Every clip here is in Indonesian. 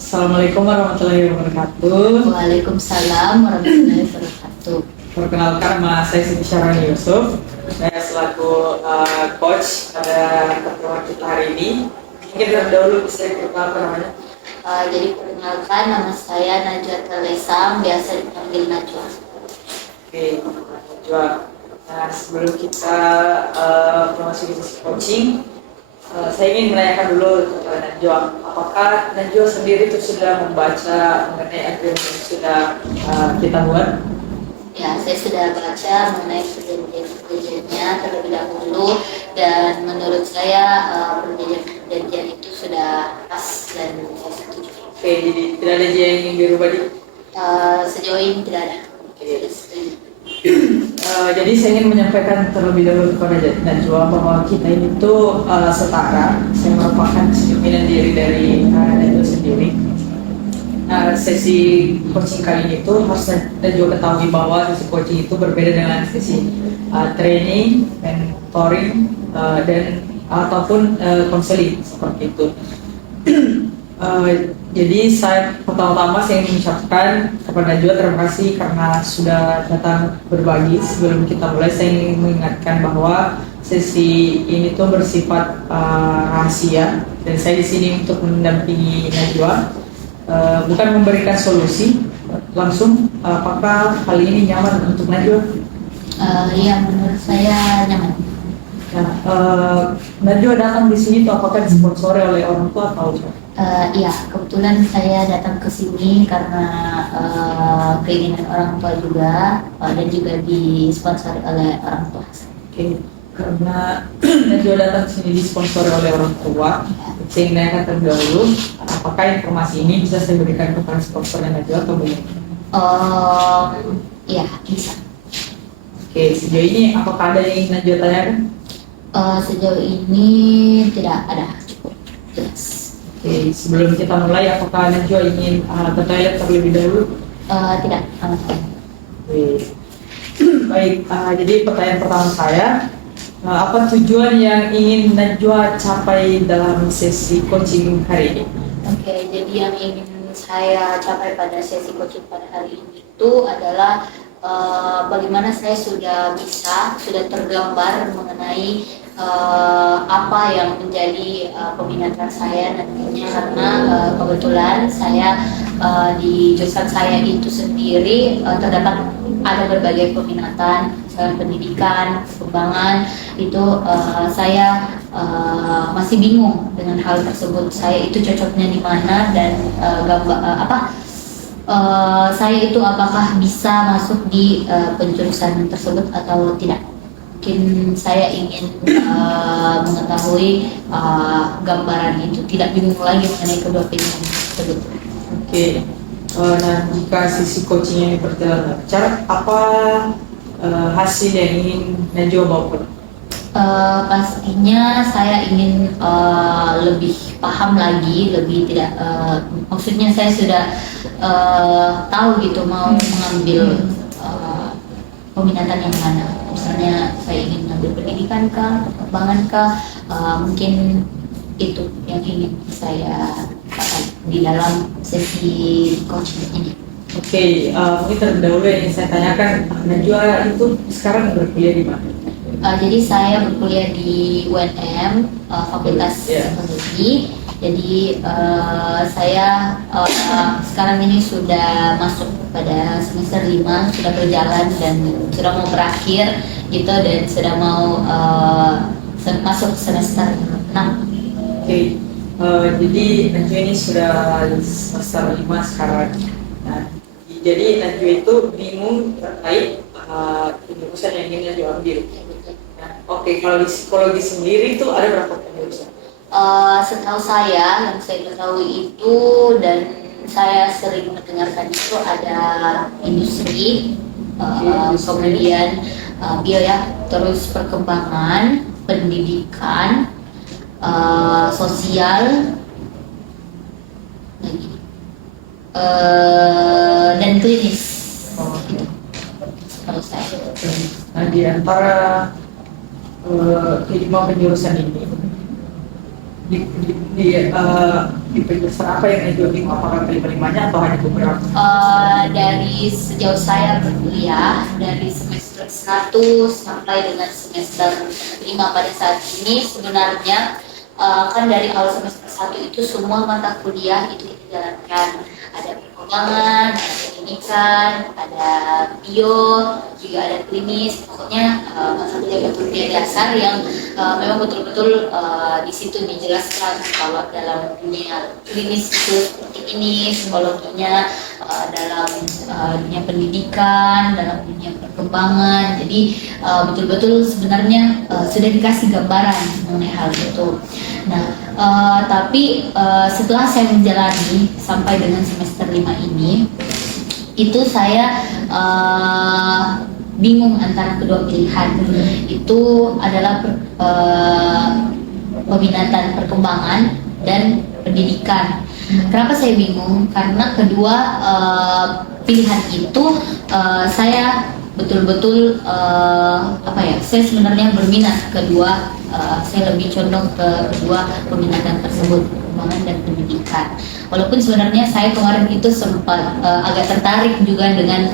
Assalamualaikum warahmatullahi wabarakatuh. Waalaikumsalam warahmatullahi wabarakatuh. Perkenalkan, nama saya Siti Syarani Yusuf. Saya selaku coach pada pertemuan kita hari ini. Mungkin terlebih dahulu bisa diperkenalkan namanya. Jadi perkenalkan, nama saya Najwa Telesam, biasa dipanggil Najwa. Oke, Najwa. Nah, sebelum kita memasuki sesi coaching, saya ingin menanyakan dulu kepada Najwa, apakah Najwa sendiri itu sudah membaca mengenai agreement yang sudah kita buat? Ya, saya sudah baca mengenai perjanjian-perjanjiannya terlebih dahulu, dan menurut saya perjanjian-perjanjian itu sudah pas dan saya setuju. Oke, jadi tidak ada yang ingin dirubah di. Sejauh ini tidak ada. Oke. Sudah setuju. Jadi saya ingin menyampaikan terlebih dahulu kepada Najwa bahwa kita ini tuh setara. Saya merupakan cerminan diri dari Najwa sendiri. Sesi coaching kali ini tuh harus Najwa ketahui bahwa sesi coaching itu berbeda dengan sesi training, mentoring, dan ataupun konseling seperti itu. Jadi saya pertama-tama saya ingin mengucapkan kepada Najwa terima kasih karena sudah datang berbagi. Sebelum kita mulai saya ingin mengingatkan bahwa sesi ini tuh bersifat rahasia dan saya di sini untuk mendampingi Najwa, bukan memberikan solusi. Langsung, apakah hal ini nyaman untuk Najwa? Ya, menurut saya nyaman. Nah, Najwa datang di sini tuh apakah disponsori oleh orang tua atau Iya, kebetulan saya datang ke sini karena keinginan orang tua juga, dan juga disponsori oleh orang tua. Oke, karena Najwa datang ke sini disponsori oleh orang tua, saya ingin nanyakan terlebih dahulu, apakah informasi ini bisa saya berikan kepada sponsornya Najwa atau belum? Iya, bisa. Oke, sejauh ini apakah ada yang ingin Najwa tanyakan? Sejauh ini tidak ada, cukup jelas. Oke, sebelum kita mulai, apakah Najwa ingin ke toilet terlebih dahulu? Tidak, Oke. Baik, jadi pertanyaan pertama saya, apa tujuan yang ingin Najwa capai dalam sesi coaching hari ini? Oke, jadi yang ingin saya capai pada sesi coaching pada hari ini itu adalah bagaimana saya sudah tergambar mengenai apa yang menjadi peminatan saya nantinya, karena kebetulan saya di jurusan saya itu sendiri terdapat ada berbagai peminatan, misalnya pendidikan, perkembangan itu saya masih bingung dengan hal tersebut. Saya itu cocoknya di mana dan saya itu apakah bisa masuk di penjurusan tersebut atau tidak. Mungkin saya ingin mengetahui gambaran itu, tidak bingung lagi mengenai kedua pilihan tersebut. Oke, nah jika sisi coaching ini berjalan lancar, apa hasil yang ingin Najwa bawa pulang? Pastinya saya ingin lebih paham lagi, lebih tidak maksudnya saya sudah tahu gitu mau mengambil peminatan yang mana. Misalnya saya ingin mengambil pendidikan kah, perkembangan kah, mungkin itu yang ingin saya capai di dalam sesi coaching ini. Oke, mungkin terlebih dahulu yang ingin saya tanyakan, Najwa itu sekarang berkuliah di mana? Jadi saya berkuliah di UNM, Fakultas Psikologi. Jadi saya sekarang ini sudah masuk pada semester 5, sudah berjalan dan sudah mau berakhir gitu, dan sudah mau masuk semester 6. Oke, jadi Najwa ini sudah semester 5 sekarang. Nah, jadi Najwa itu bingung terkait jurusan yang ingin Najwa ambil. Nah, oke, kalau di psikologi sendiri itu ada berapa jurusan? Setahu saya, yang saya ketahui itu dan saya sering mendengarkan itu ada industri, kemudian bio ya, terus perkembangan, pendidikan, sosial, dan klinis. Gitu. Kalau saya. Nah, di antara kelima penjurusan ini, di penjelasan apa yang Najwa bingung, apakah kelima-limanya atau hanya beberapa? Dari sejauh saya berkuliah dari semester 1 sampai dengan semester 5 pada saat ini sebenarnya kan dari awal semester 1 itu semua mata kuliah itu kita jalankan, ada perkembangan, ada pendidikan, ada bio, juga ada klinis, pokoknya mata kuliah dasar yang memang betul-betul di situ dijelaskan kalau dalam dunia klinis itu seperti ini, psikologinya dalam dunia pendidikan, dalam dunia perkembangan. Jadi betul-betul sebenarnya sudah dikasih gambaran mengenai hal itu. Nah, tapi setelah saya menjalani sampai dengan semester 5 ini, itu saya bingung antara kedua pilihan. Itu adalah peminatan perkembangan dan pendidikan. Kenapa saya bingung? Karena kedua pilihan itu saya betul-betul saya sebenarnya berminat kedua, saya lebih condong ke kedua peminatan tersebut, perkembangan dan pendidikan. Walaupun sebenarnya saya kemarin itu sempat agak tertarik juga dengan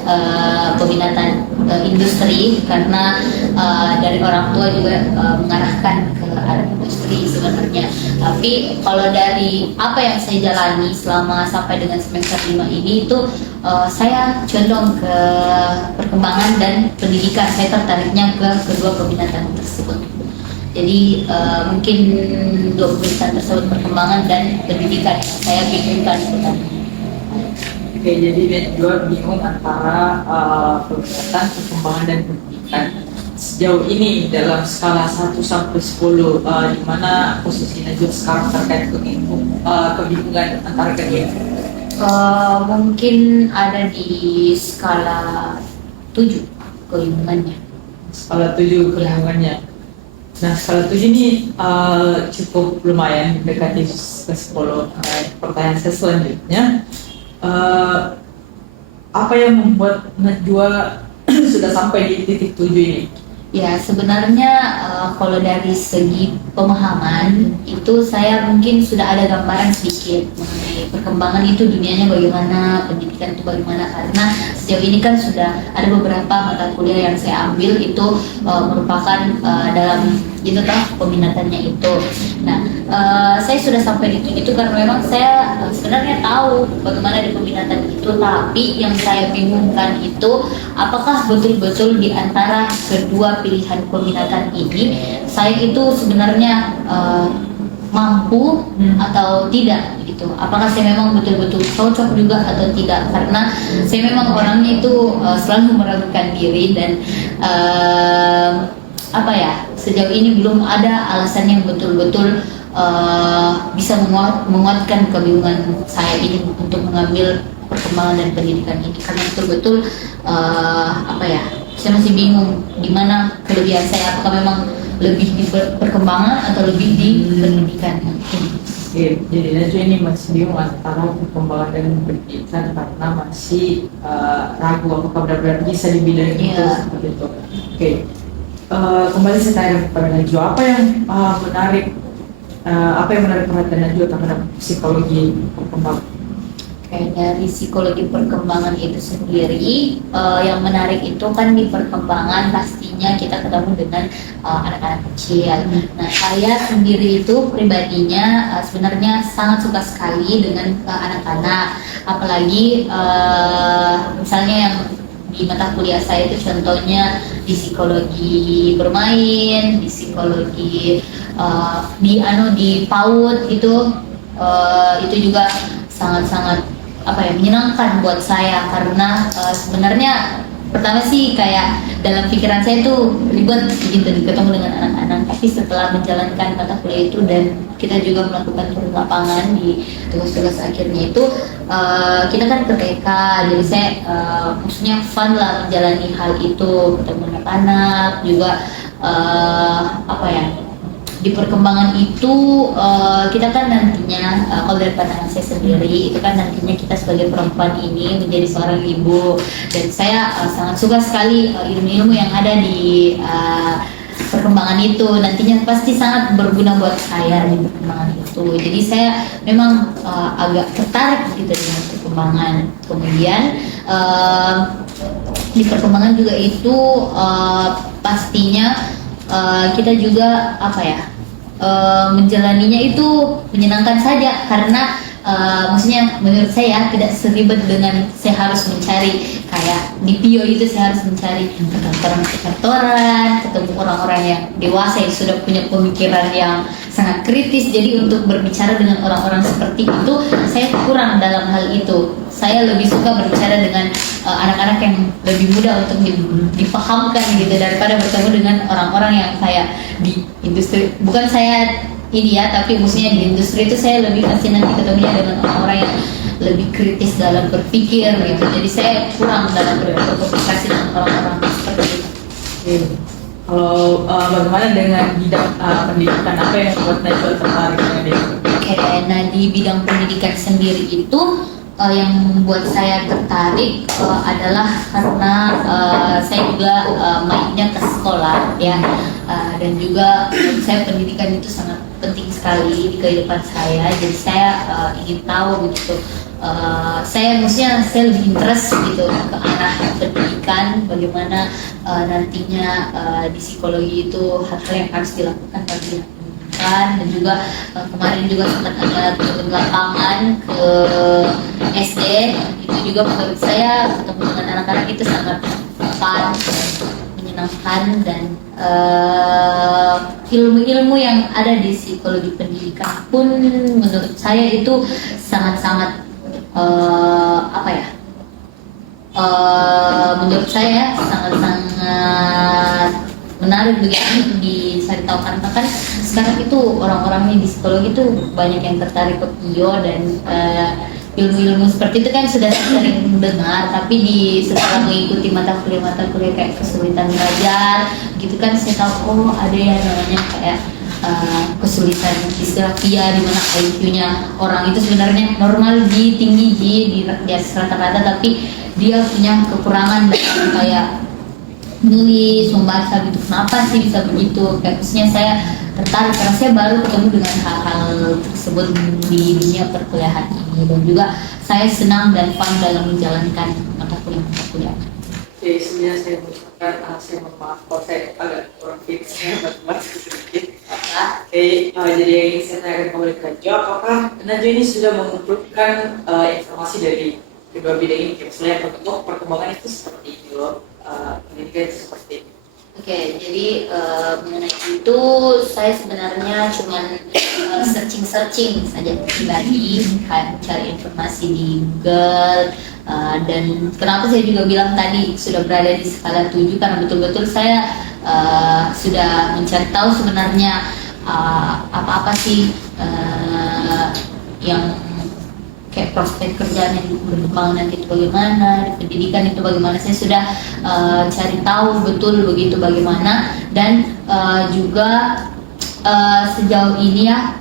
peminatan industri karena dari orang tua juga mengarahkan ke arah industri sebenarnya. Tapi kalau dari apa yang saya jalani selama sampai dengan semester 5 ini itu saya condong ke perkembangan dan pendidikan. Saya tertariknya ke kedua peminatan tersebut. Jadi mungkin dua peminatan tersebut, perkembangan dan pendidikan, yang saya bingungkan sebenarnya. Oke, jadi dia juga bingung antara peminatan, perkembangan dan pendidikan. Sejauh ini dalam skala 1 sampai 10, di mana posisi Najwa sekarang terkait kebingungan antara keduanya? Mungkin ada di skala 7 kebingungannya. Skala 7 kebingungannya. Nah, skala 7 ini cukup lumayan mendekati ke 10. Pertanyaan saya selanjutnya, apa yang membuat Najwa sudah sampai di titik 7 ini? Ya, sebenarnya kalau dari segi pemahaman itu saya mungkin sudah ada gambaran sedikit mengenai perkembangan itu dunianya bagaimana, pendidikan itu bagaimana, karena sejauh ini kan sudah ada beberapa mata kuliah yang saya ambil itu merupakan dalam itu peminatannya itu. Nah, saya sudah sampai di titik itu karena memang saya sebenarnya tahu bagaimana di peminatan itu, tapi yang saya bingungkan itu apakah betul-betul di antara kedua pilihan peminatan ini saya itu sebenarnya mampu atau tidak gitu. Apakah saya memang betul-betul cocok juga atau tidak, karena saya memang orangnya itu selalu meragukan diri dan sejauh ini belum ada alasan yang betul-betul bisa menguatkan kebingungan saya ini untuk mengambil perkembangan dan pendidikan ini, karena betul-betul saya masih bingung di mana kelebihan saya, apakah memang lebih di perkembangan atau lebih di pendidikan. Oke, jadi Najwa ini masih bingung antara perkembangan dan pendidikan karena masih ragu apakah benar-benar bisa di bidang itu seperti itu. Oke. Kembali saya tanya kepada Najwa, apa yang menarik perhatian Najwa terhadap psikologi perkembangan? Dari psikologi perkembangan itu sendiri, yang menarik itu kan di perkembangan pastinya kita ketemu dengan anak-anak kecil. Nah, saya sendiri itu pribadinya sebenarnya sangat suka sekali dengan anak-anak, apalagi misalnya yang di mata kuliah saya itu contohnya di psikologi bermain, di psikologi di PAUD itu juga sangat-sangat menyenangkan buat saya, karena sebenarnya pertama sih kayak dalam pikiran saya tuh ribet gitu ketemu dengan anak-anak, tapi setelah menjalankan mata kuliah itu dan kita juga melakukan turun lapangan di tugas-tugas akhirnya itu kita kan ke TK, jadi saya maksudnya fun lah menjalani hal itu, ketemu anak-anak juga di perkembangan itu kita kan nantinya kalau dari pandangan saya sendiri itu kan nantinya kita sebagai perempuan ini menjadi seorang ibu, dan saya sangat suka sekali ilmu-ilmu yang ada di perkembangan itu nantinya pasti sangat berguna buat saya di perkembangan itu. Jadi saya memang agak tertarik gitu dengan perkembangan. Kemudian di perkembangan juga itu pastinya kita juga apa ya, menjalaninya itu menyenangkan saja karena maksudnya menurut saya tidak seribet dengan saya harus mencari kayak di Pio itu saya harus mencari kantoran, ketemu orang-orang yang dewasa yang sudah punya pemikiran yang sangat kritis. Jadi untuk berbicara dengan orang-orang seperti itu saya kurang dalam hal itu. Saya lebih suka berbicara dengan anak-anak yang lebih muda untuk dipahamkan gitu daripada bertemu dengan orang-orang yang kayak di industri. Bukan saya ini ya, tapi maksudnya di industri itu saya lebih kasih nanti ketemunya dengan orang-orang yang lebih kritis dalam berpikir gitu. Jadi saya kurang dalam berkomunikasi dengan orang-orang seperti itu. Oke. Kalau bagaimana dengan bidang pendidikan, apa yang membuat Najwa tertarik dengan itu? Oke, nah di bidang pendidikan sendiri itu yang membuat saya tertarik adalah karena saya juga mainnya ke sekolah ya, dan juga menurut saya pendidikan itu sangat penting sekali di kehidupan saya. Jadi saya ingin tahu begitu. Saya maksudnya saya lebih interest gitu ke arah pendidikan, bagaimana nantinya di psikologi itu hal-hal yang harus dilakukan bagi pendidikan. Dan juga kemarin juga sempat ada turun lapangan ke SD, itu juga menurut saya ketemu dengan anak-anak itu sangat fun, menyenangkan, dan ilmu-ilmu yang ada di psikologi pendidikan pun menurut saya itu sangat-sangat apa ya, menurut saya sangat-sangat menarik begitu dicari tahu karena kan sekarang itu orang-orangnya di psikologi itu banyak yang tertarik ke Pio dan ilmu-ilmu seperti itu kan sudah sering dengar, tapi setelah mengikuti mata kuliah kayak kesulitan belajar gitu kan saya tahu ada yang namanya kayak kesulitan istilah PIA, di mana IQ-nya orang itu sebenarnya normal tinggi di atas rata-rata, tapi dia punya kekurangan dalam kayak nulis, membaca gitu. Kenapa sih bisa begitu? Kayak maksudnya saya tertarik karena saya baru ketemu dengan hal-hal tersebut di dunia perkuliahan ini, dan juga saya senang dan fun dalam menjalankan mata kuliah. Oke, sebenarnya saya mengucapkan saya mohon maaf kalau saya agak kurang fit, saya matematik sedikit. Oke, jadi yang ingin saya tanyakan kepada Najwa, apakah Najwa ini sudah mengumpulkan informasi dari kedua bidang ini? Misalnya perkembangan itu seperti itu, pendidikan itu seperti itu. Oke, jadi mengenai itu saya sebenarnya cuma searching saja pribadi, kayak cari informasi di Google, dan kenapa saya juga bilang tadi sudah berada di skala 7 karena betul-betul saya sudah mencari tahu sebenarnya apa-apa sih yang kayak prospek kerjaan yang berkembang nanti itu bagaimana, di pendidikan itu bagaimana, saya sudah cari tahu betul begitu bagaimana. Dan juga sejauh ini ya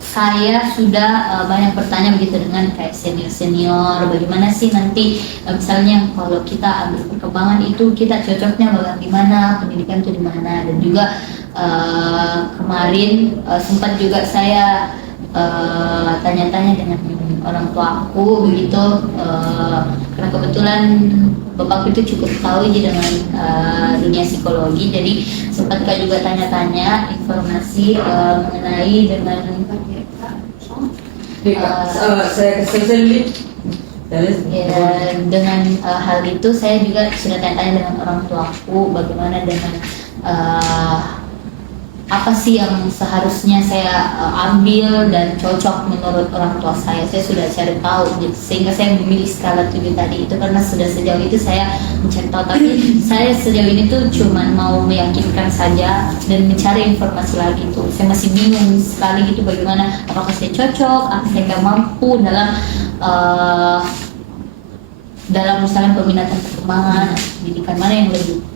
saya sudah banyak bertanya begitu dengan kayak senior bagaimana sih nanti misalnya kalau kita ambil perkembangan itu kita cocoknya bagaimana, pendidikan itu di mana. Dan juga kemarin sempat juga saya tanya-tanya dengan orang tua aku begitu, karena kebetulan bapakku itu cukup tahu aja dengan dunia psikologi, jadi sempat juga tanya-tanya informasi mengenai dengan saya dulu. dengan hal itu saya juga sudah tanya-tanya dengan orang tuaku bagaimana dengan apa sih yang seharusnya saya ambil dan cocok menurut orang tua saya. Saya sudah cari tahu gitu, sehingga saya memilih skala 7 tadi itu karena sudah sejauh itu saya mencari tahu, tapi saya sejauh ini tuh cuma mau meyakinkan saja dan mencari informasi lagi tuh. Saya masih bingung sekali gitu bagaimana, apakah saya cocok, apakah saya nggak mampu dalam misalnya peminatan perkembangan pendidikan mana yang lebih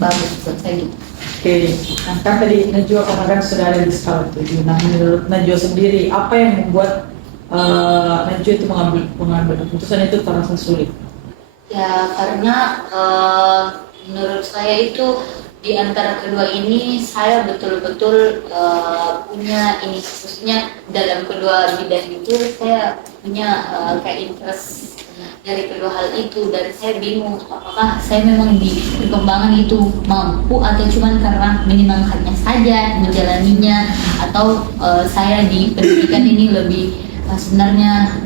bagus buat saya gitu. Oke, nah kan tadi Najwa katakan sudah ada di skala 7. Nah menurut Najwa sendiri, apa yang membuat Najwa itu mengambil keputusan itu terasa sulit? Ya karena menurut saya itu di antara kedua ini saya betul-betul punya ini, khususnya dalam kedua bidang itu saya punya kayak interest dari kedua hal itu, dan saya bingung apakah saya memang di perkembangan itu mampu atau cuman karena menyenangkannya saja menjalaninya, atau saya di pendidikan ini lebih sebenarnya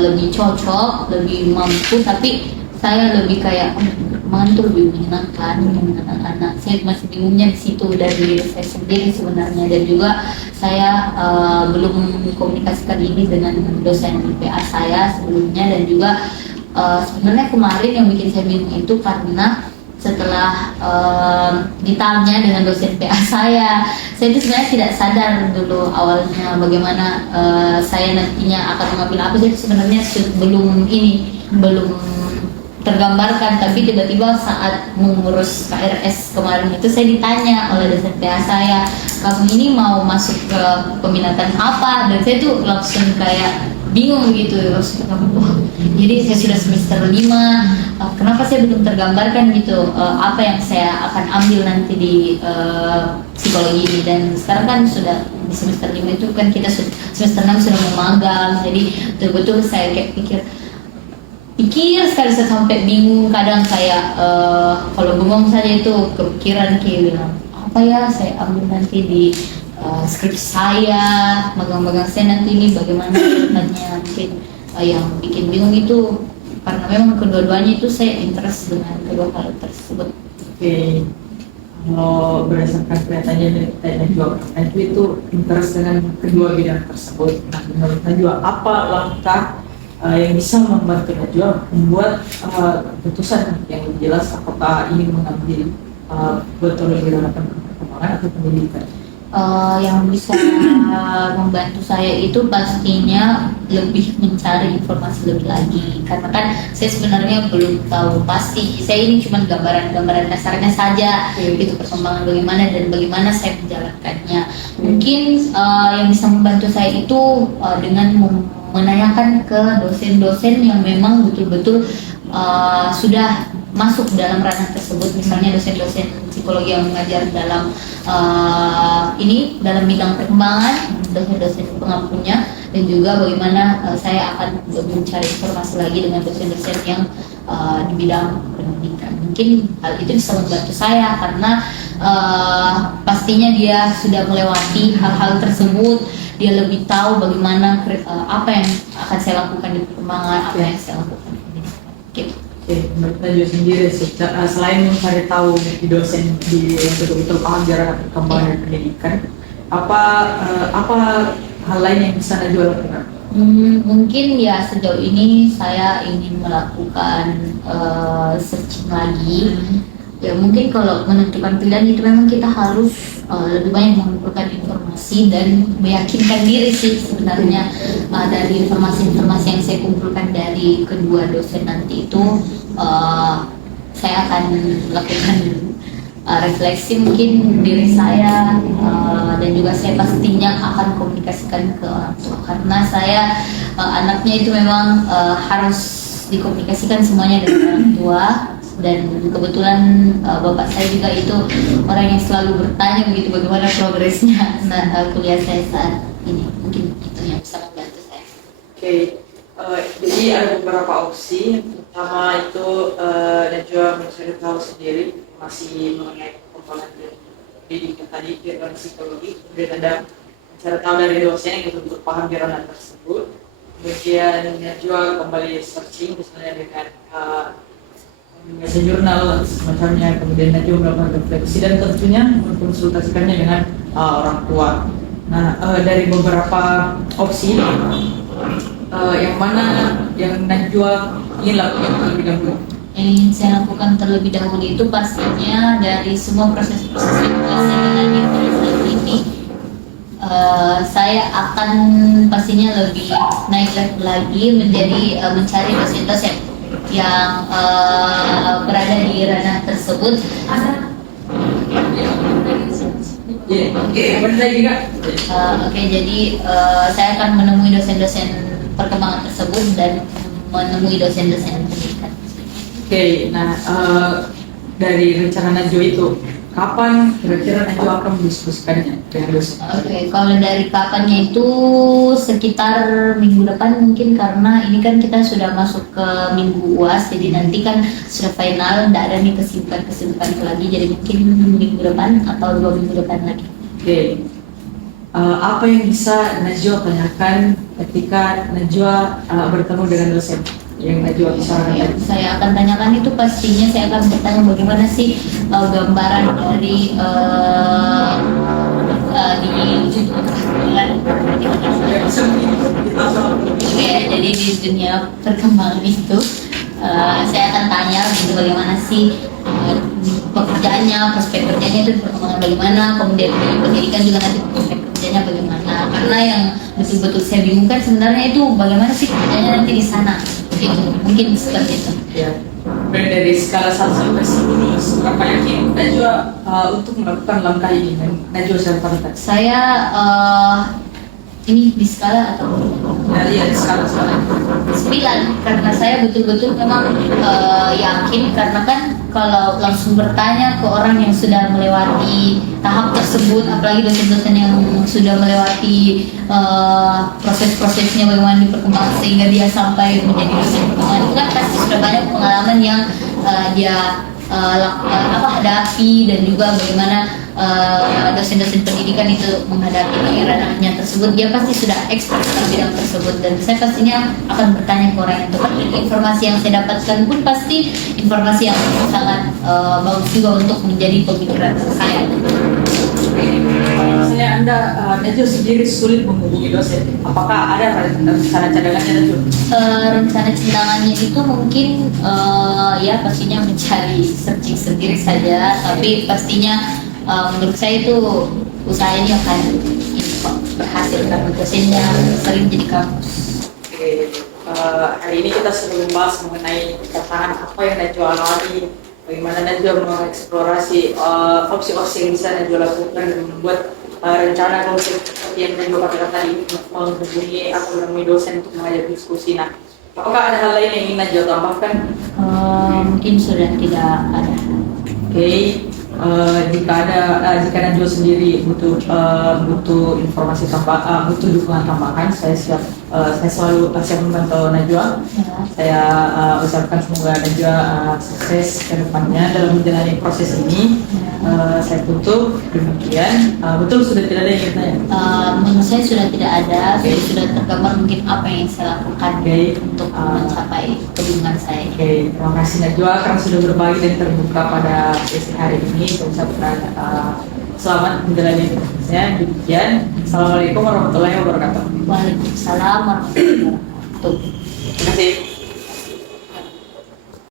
lebih cocok, lebih mampu, tapi saya lebih kayak perkembangan itu lebih menyenangkan dengan anak-anak. Saya masih bingungnya di situ dari diri saya sendiri sebenarnya, dan juga saya belum komunikasikan ini dengan dosen PA saya sebelumnya, dan juga sebenarnya kemarin yang bikin saya bingung itu karena setelah ditanya dengan dosen PA saya itu sebenarnya tidak sadar dulu awalnya bagaimana saya nantinya akan mengambil apa. Jadi sebenarnya belum tergambarkan, tapi tiba-tiba saat mengurus KRS kemarin itu saya ditanya oleh dosen PA saya, kamu ini mau masuk ke peminatan apa? Dan saya tuh langsung kayak bingung gitu, jadi saya sudah semester 5, kenapa saya belum tergambarkan gitu apa yang saya akan ambil nanti di psikologi ini. Dan sekarang kan sudah di semester 5 itu kan kita semester 6 sudah mau magang, jadi betul-betul saya kayak pikir sekali, saya sampai bingung kadang kayak kalau bengong saja itu kepikiran kayak bilang apa ya saya ambil nanti di skripsi saya, magang-magang saya nanti ini bagaimana sebenarnya. Mungkin yang bikin bingung itu karena memang kedua-duanya itu saya interest dengan kedua hal tersebut. Oke, kalau berdasarkan kelihatannya dari Najwa itu interest dengan kedua bidang tersebut. Nah, menurut Najwa apa langkah yang bisa membantu Najwa membuat keputusan yang lebih jelas apakah ingin mengambil betul bidang perkembangan atau pendidikan? Yang bisa membantu saya itu pastinya lebih mencari informasi lebih lagi, karena kan saya sebenarnya belum tahu pasti, saya ini cuma gambaran dasarnya saja itu perkembangan bagaimana dan bagaimana saya menjalankannya. Mungkin yang bisa membantu saya itu dengan menanyakan ke dosen-dosen yang memang betul-betul sudah masuk dalam ranah tersebut, misalnya dosen-dosen psikologi yang mengajar dalam dalam bidang perkembangan, dosen-dosen pengampunya, dan juga bagaimana saya akan mencari informasi lagi dengan dosen-dosen yang di bidang pendidikan. Mungkin hal itu bisa membantu saya karena pastinya dia sudah melewati hal-hal tersebut, dia lebih tahu bagaimana apa yang akan saya lakukan di perkembangan, apa yang saya lakukan di pendidikan. Gitu. Menurut Najwa sendiri selain mencari tahu di dosen di yang betul-betul paham jarak perkembangan pendidikan, apa hal lain yang bisa Najwa lakukan? Mungkin ya sejauh ini saya ingin melakukan searching lagi. Ya mungkin kalau menentukan pilihan itu memang kita harus lebih banyak mengumpulkan informasi dan meyakinkan diri sih sebenarnya dari informasi-informasi yang saya kumpulkan dari kedua dosen nanti itu saya akan lakukan refleksi mungkin diri saya dan juga saya pastinya akan komunikasikan ke orang tua karena saya anaknya itu memang harus dikomunikasikan semuanya dengan orang tua. Dan kebetulan bapak saya juga itu orang yang selalu bertanya begitu bagaimana progresnya kuliah saya saat ini. Mungkin itu yang bisa membantu saya. Oke, jadi ada beberapa opsi. Yang pertama itu Najwa mencari tahu sendiri masih mengenai perkembangan pendidikan tadi di ranah psikologi. Kemudian ada mencari tahu dari dosen yang betul-betul paham di ranah tersebut. Kemudian Najwa kembali searching misalnya dengan membaca jurnal semacamnya, kemudian Najwa melakukan refleksi dan tentunya mengkonsultasikannya dengan orang tua. Nah, dari beberapa opsi yang mana yang Najwa ingin lakukan terlebih dahulu? Yang ingin saya lakukan terlebih dahulu itu pastinya dari semua proses-proses yang telah saya jalani pada saat ini, saya akan pastinya lebih naik lagi menjadi mencari dosen-dosen yang berada di ranah tersebut. Oke, jadi saya akan menemui dosen-dosen perkembangan tersebut dan menemui dosen-dosen pendidikan. Oke, nah dari rencana Najwa itu kapan kira-kira Najwa akan mendiskusikannya dengan dosen? Oke, kalau dari kapannya itu sekitar minggu depan mungkin, karena ini kan kita sudah masuk ke minggu UAS, jadi nanti kan sudah final, tidak ada nih kesibukan lagi, jadi mungkin minggu depan atau 2 minggu depan lagi. Oke. Apa yang bisa Najwa tanyakan ketika Najwa bertemu dengan dosen? Yang Najwa bisa Yang saya akan tanyakan itu pastinya saya akan bertanya bagaimana sih gambaran dari di ya, jadi di dunia perkembangan itu saya akan tanya gitu bagaimana sih pekerjaannya, prospek kerjanya itu perkembangan bagaimana, kemudian di pendidikan juga nanti prospek kerjanya bagaimana, karena yang betul-betul saya bingungkan sebenarnya itu bagaimana sih kerjanya nanti di sana, itu mungkin seperti itu. ya. Dari skala 1 sampai 10, berapa yakin Najwa untuk melakukan langkah ini? Najwa siapa? Saya ini di skala atau Iya, di skala 9, karena saya betul-betul memang yakin, karena kan kalau langsung bertanya ke orang yang sudah melewati tahap tersebut, apalagi dosen-dosen yang sudah melewati proses-prosesnya bagaimana diperkembangkan sehingga dia sampai menjadi dosen perkembangan, itu kan pasti sudah banyak pengalaman yang dia hadapi, dan juga bagaimana dosen-dosen pendidikan itu menghadapi ranahnya tersebut. Dia pasti sudah expert dalam bidang tersebut, dan saya pastinya akan bertanya ke orang yang tepat. Dan informasi yang saya dapatkan pun pasti informasi yang sangat bagus juga untuk menjadi pemikiran saya. Misalnya Najwa sendiri sulit menghubungi dosen, apakah ada rencana cadangannya Najwa? Rencana cadangannya itu mungkin ya pastinya mencari searching sendiri saja, tapi pastinya menurut saya itu usaha ini akan berhasil karena dosennya sering jadi kampus. Oke, hari ini kita sudah membahas mengenai tantangan apa yang Najwa alami, bagaimana Najwa mengeksplorasi opsi-opsi yang bisa Najwa lakukan dan membuat rencana konsep seperti yang Najwa katakan tadi, menghubungi atau menemui dosen untuk mengajak diskusi. Nah, apakah ada hal lain yang ingin Najwa tambahkan? Mungkin sudah tidak ada. Oke, jika Najwa sendiri butuh informasi butuh dukungan tambahan, saya selalu siap membantu Najwa. Ya. Saya ucapkan semoga Najwa sukses ke depannya dalam menjalani proses ini. Saya tutup demikian. Betul, sudah tidak ada yang ingin tanya? Menurut saya sudah tidak ada, sudah tergambar mungkin apa yang saya lakukan untuk mencapai kebingungan saya. Oke, terima kasih Najwa karena sudah berbagi dan terbuka pada sesi hari ini. Saya ucapkan selamat menjalani prosesnya. Demikian. Assalamualaikum warahmatullahi wabarakatuh. Waalaikumsalam warahmatullahi wabarakatuh. Terima kasih.